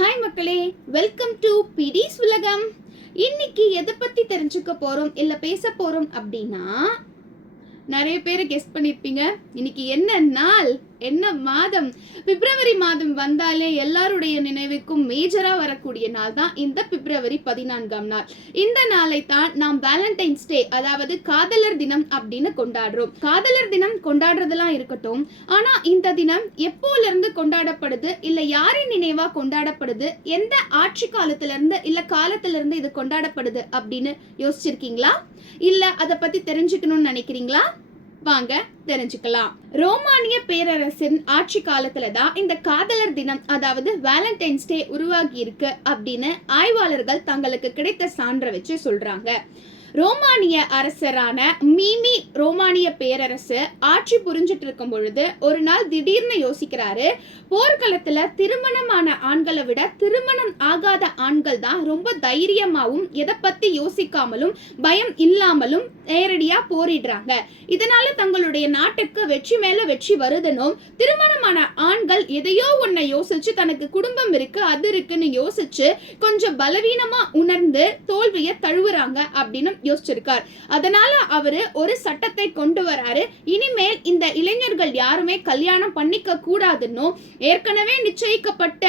Hi மக்களே, welcome to பிடிஸ் உலகம். இன்னைக்கு எதை பத்தி தெரிஞ்சுக்க போறோம் இல்ல பேச போறோம் அப்படின்னா, நிறைய பேர் கெஸ் பண்ணிருப்பீங்க. இன்னைக்கு என்ன நாள், என்ன மாதம்? பிப்ரவரி மாதம் வந்தாலே எல்லாருடைய நினைவுக்கும் மேஜரா வரக்கூடிய நாள் தான் இந்த பிப்ரவரி 14ஆம் நாள். இந்த நாளை தான் நாம் வேலண்டைன்ஸ் டே, அதாவது காதலர் தினம் அப்படின்னு கொண்டாடுறோம். காதலர் தினம் கொண்டாடுறதெல்லாம் இருக்கட்டும், ஆனா இந்த தினம் எப்போல இருந்து கொண்டாடப்படுது, இல்ல யாரின் நினைவா கொண்டாடப்படுது, எந்த ஆட்சி காலத்துல இருந்து இல்ல காலத்துல இருந்து இது கொண்டாடப்படுது அப்படின்னு யோசிச்சிருக்கீங்களா? இல்ல அதை பத்தி தெரிஞ்சுக்கணும்னு நினைக்கிறீங்களா? வாங்க தெரிஞ்சுக்கலாம். ரோமானிய பேரரசின் ஆட்சி காலத்துல தான் இந்த காதலர் தினம், அதாவது வேலண்டைன்ஸ் டே உருவாகி இருக்கு அப்படின்னு ஆய்வாளர்கள் தங்களுக்கு கிடைத்த சான்றை வச்சு சொல்றாங்க. ரோமானிய அரசரான மீமி ரோமானிய பேரரசு ஆட்சி புரிஞ்சிட்டு இருக்கும் பொழுது ஒரு நாள் திடீர்னு யோசிக்கிறாரு, போர்க்களத்துல திருமணமான ஆண்களை விட திருமணம் ஆகாத ஆண்கள் தான் ரொம்ப தைரியமாவும் எதை பத்தி யோசிக்காமலும் பயம் இல்லாமலும் நேரடியா போரிடுறாங்க. இதனால தங்களுடைய நாட்டுக்கு வெற்றி மேல வெற்றி வருதுன்னும், திருமணமான ஆண்கள் எதையோ ஒன்ன யோசிச்சு தனக்கு குடும்பம் இருக்கு அது இருக்குன்னு யோசிச்சு கொஞ்சம் பலவீனமா உணர்ந்து தோல்வியை தழுவுறாங்க அப்படின்னு யோசிச்சிருக்கார். அதனால அவரு ஒரு சட்டத்தை கொண்டு வராரு. இனிமேல் இந்த இளைஞர்கள் யாருமே கல்யாணம் பண்ணிக்க கூடாதுன்னு, ஏற்கனவே நிச்சயிக்கப்பட்ட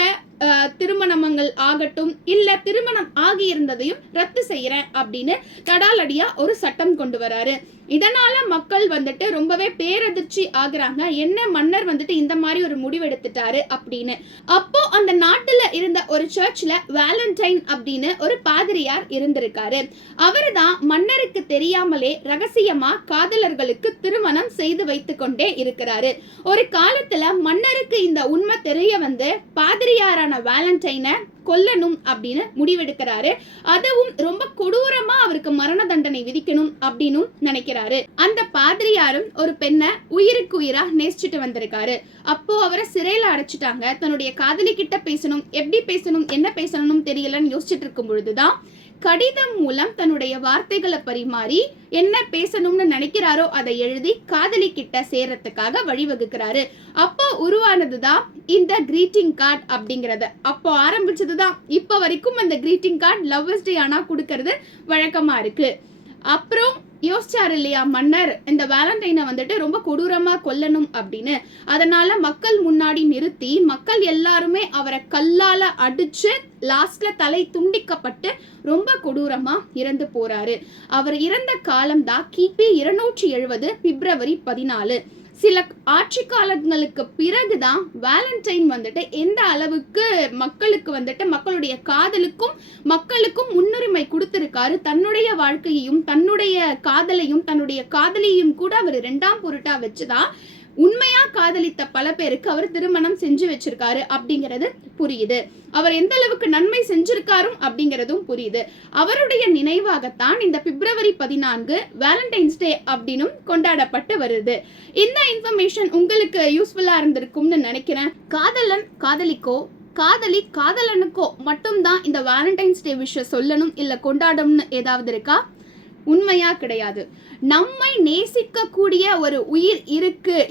திருமணங்கள் ஆகட்டும் இல்ல திருமணம் ஆகி இருந்ததையும் ரத்து செய்யறேன் அப்படின்னு தடாலடியா ஒரு சட்டம் கொண்டு வராரு. இதனால மக்கள் வந்துட்டு ரொம்பவே பேரதிர்ச்சி ஆகுறாங்க. என்ன மன்னர் வந்துட்டு இந்த மாதிரி ஒரு முடிவு எடுத்துட்டாரு அப்படின்னு. அப்போ அந்த நாட்டுல இருந்த ஒரு சர்ச்ல வேலண்டைன் அப்படின்னு ஒரு பாதிரியார் இருந்திருக்காரு. அவரு தான் மன்னருக்கு தெரியாமலே ரகசியமா காதலர்களுக்கு திருமணம் செய்து வைத்து கொண்டே இருக்கிறாரு. ஒரு காலத்துல மன்னருக்கு இந்த உண்மை தெரிய வந்து பாதிரியாரான வேலண்டைனை கொல்லணும் அப்படின்னு முடிவெடுக்கிறாரு. அதுவும் ரொம்ப கொடூரமா அவருக்கு மரண தண்டனை விதிக்கணும் அப்படின்னு நினைக்கிறாரு. அந்த பாதிரியாரும் ஒரு பெண்ணை உயிருக்கு உயிரா நேசிச்சுட்டு வந்திருக்காரு. அப்போ அவரை சிறையில அடைச்சிட்டாங்க. தன்னுடைய காதலி கிட்ட பேசணும், எப்படி பேசணும், என்ன பேசணும்னு தெரியலன்னு யோசிச்சுட்டு இருக்கும் பொழுதுதான் கடிதம் மூலம் தன்னுடைய வார்த்தைகளை பரிமாறி என்ன பேசணும்னு நினைக்கிறாரோ அதை எழுதி காதலி கிட்ட சேர்றதுக்காக வழிவகுக்கிறாரு. அப்போ உருவானதுதான் இந்த கிரீட்டிங் கார்டு அப்படிங்கறது. அப்போ ஆரம்பிச்சதுதான் இப்ப வரைக்கும் அந்த கிரீட்டிங் கார்டு லவ்வர்ஸ் டே ஆனா கொடுக்கறது வழக்கமா இருக்கு. அப்புறம் யோசிச்சாரு இல்லையா மன்னர், இந்த வேலண்டைனை வந்துட்டு ரொம்ப கொடூரமா கொல்லணும் அப்படின்னு. அதனால மக்கள் முன்னாடி நிறுத்தி மக்கள் எல்லாருமே அவரை கல்லால அடிச்சு லாஸ்ட்ல தலை துண்டிக்கப்பட்டு ரொம்ப கொடூரமா இறந்து போறாரு. அவர் இறந்த காலம் தான் கிபி 270 பிப்ரவரி 14. சில ஆட்சி காலங்களுக்கு பிறகுதான் வேலண்டைன் வந்துட்டு எந்த அளவுக்கு மக்களுக்கு வந்துட்டு மக்களுடைய காதலுக்கும் மக்களுக்கும் முன்னுரிமை கொடுத்திருக்காரு. தன்னுடைய வாழ்க்கையையும் தன்னுடைய காதலையும் தன்னுடைய காதலியையும் கூட அவர் 2ஆம் பொருட்டா வச்சுதான் உண்மையா காதலித்த பல பேருக்கு அவர் திருமணம் செஞ்சு வச்சிருக்காரு அப்படிங்கிறது புரியுது. அவர் எந்த அளவுக்கு நன்மை செஞ்சிருக்காரும் அப்படிங்கிறதும் புரியுது. அவருடைய நினைவாகத்தான் இந்த பிப்ரவரி 14 வேலண்டைன்ஸ் டே அப்படின்னு கொண்டாடப்பட்டு வருது. இந்த இன்ஃபர்மேஷன் உங்களுக்கு யூஸ்ஃபுல்லா இருந்திருக்கும்னு நினைக்கிறேன். காதலன் காதலிக்கோ காதலி காதலனுக்கோ மட்டும்தான் இந்த வேலண்டைன்ஸ் டே விஷயம் சொல்லணும் இல்ல கொண்டாடணும்னு ஏதாவது இருக்கா? உண்மையா கிடையாது. நம்மை நேசிக்க கூடிய ஒரு உயிர்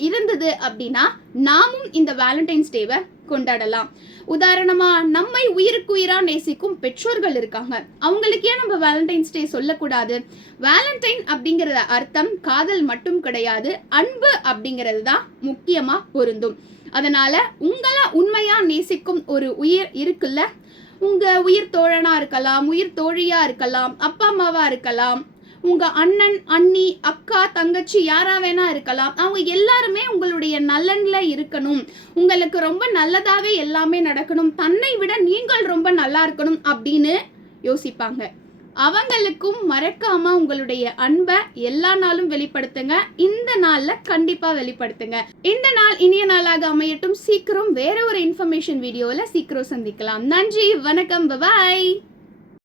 இருந்தது அப்படின்னா நாமும் இந்த வேலண்டைன்ஸ் டேவை கொண்டாடலாம். உதாரணமா நம்மை உயிருக்கு உயிரா நேசிக்கும் பெற்றோர்கள் இருக்காங்க, அவங்களுக்கே நம்ம வேலண்டைன்ஸ் டே சொல்லக்கூடாது? வேலண்டைன் அப்படிங்கறத அர்த்தம் காதல் மட்டும் கிடையாது, அன்பு அப்படிங்கிறது தான் முக்கியமா பொருந்தும். அதனால உங்களை உண்மையா நேசிக்கும் ஒரு உயிர் இருக்குல்ல, உங்க உயிர் தோழனா இருக்கலாம், உயிர் தோழியா இருக்கலாம், அப்பா அம்மாவா இருக்கலாம், உங்க அண்ணன் அண்ணி அக்கா தங்கச்சி யாரா வேணா இருக்கலாம். அவங்க எல்லாருமே உங்களுடைய நலன்ல இருக்கணும், உங்களுக்கு ரொம்ப நல்லதாவே எல்லாமே நடக்கணும், தன்னை விட நீங்கள் ரொம்ப நல்லா இருக்கணும் அப்படின்னு யோசிப்பாங்க. அவங்களுக்கும் மறக்காம உங்களுடைய அன்பை எல்லா நாளும் வெளிப்படுத்துங்க. இந்த நாள்ல கண்டிப்பா வெளிப்படுத்துங்க. இந்த நாள் இனிய நாளாக அமையட்டும். சீக்கிரம் வேற ஒரு இன்ஃபர்மேஷன் வீடியோல சீக்கிரம் சந்திக்கலாம். நன்றி, வணக்கம், பாய்.